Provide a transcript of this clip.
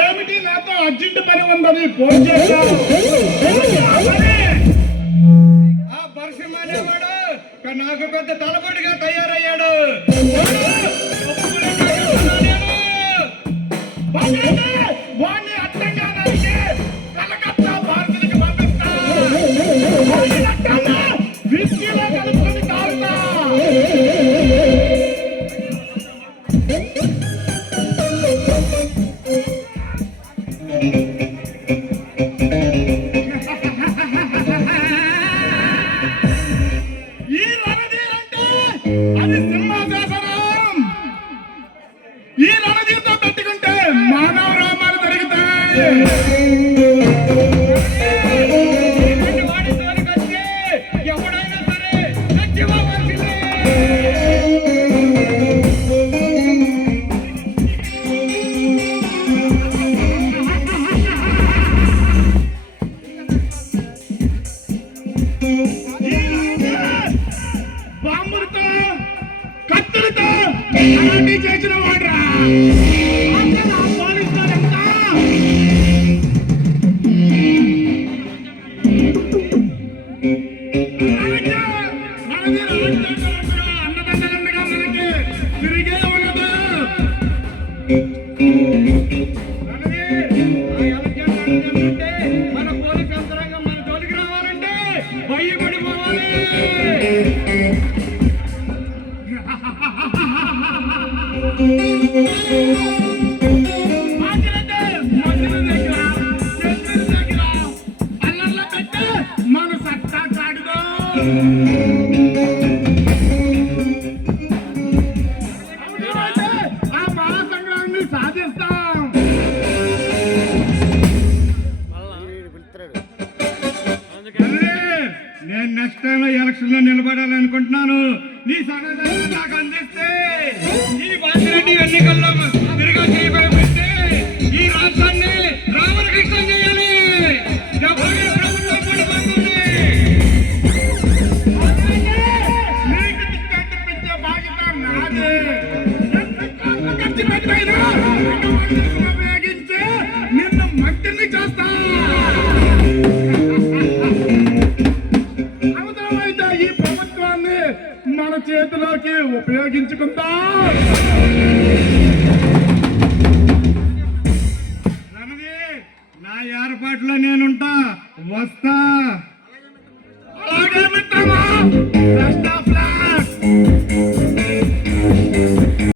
ఏమిటి నాతో అర్జెంట్ పని ఉందని ఫోన్ చేశాను. ఆ పరశుమ అనేవాడు నాకు పెద్ద తలపొడిగా తయారయ్యాడు. వాడిని అర్థంగా కలకత్తా భారతులకు పంపిస్తా, విస్కీలో కలుపుకొని తాగుతా. ఈ రణదీతో పెట్టుకుంటే మానవ రామాలు జరుగుతాయి. వాడి తోలికొచ్చి ఎవడైనా సరే చచ్చిపోవాల్సిందే. బాంబులతో కత్తులతో అలాంటి చేసిన వాడ్రా. అన్నదండగా మనకి తిరిగే ఉండదు. మన పోలీస్ యంత్రాంగం మన జోలికి రావాలంటే భయపడిపోవాలి. అల్లర్లో పెట్టి మన సత్తా చాటుదో. ఆ మహాసంగ్రాన్ని సాధిస్తాం. నేను నెక్స్ట్ టైం ఎలక్షన్ లో నిలబడాలనుకుంటున్నాను. నీ సమాధానం నాకు అందిస్తే ఈ బాసిరెడ్డి ఎన్నికల్లో తిరిగి చేయబడితే ఈ రాష్ట్రాన్ని రామకృష్ణ చేయాలి. ప్రభుత్వం పడిపోతుంది. నీకు టికెట్ ఇప్పించే బాధ్యత నాదే. ఖర్చు పెట్టైనా ఉపయోగించి నిన్ను మట్టిని చేస్తా. అవసరమైతే ఈ ప్రభుత్వాన్ని మన చేతిలోకి ఉపయోగించుకుందాం. నా ఏర్పాట్లో నేనుంటా, వస్తా. అలాగే మిత్రమా.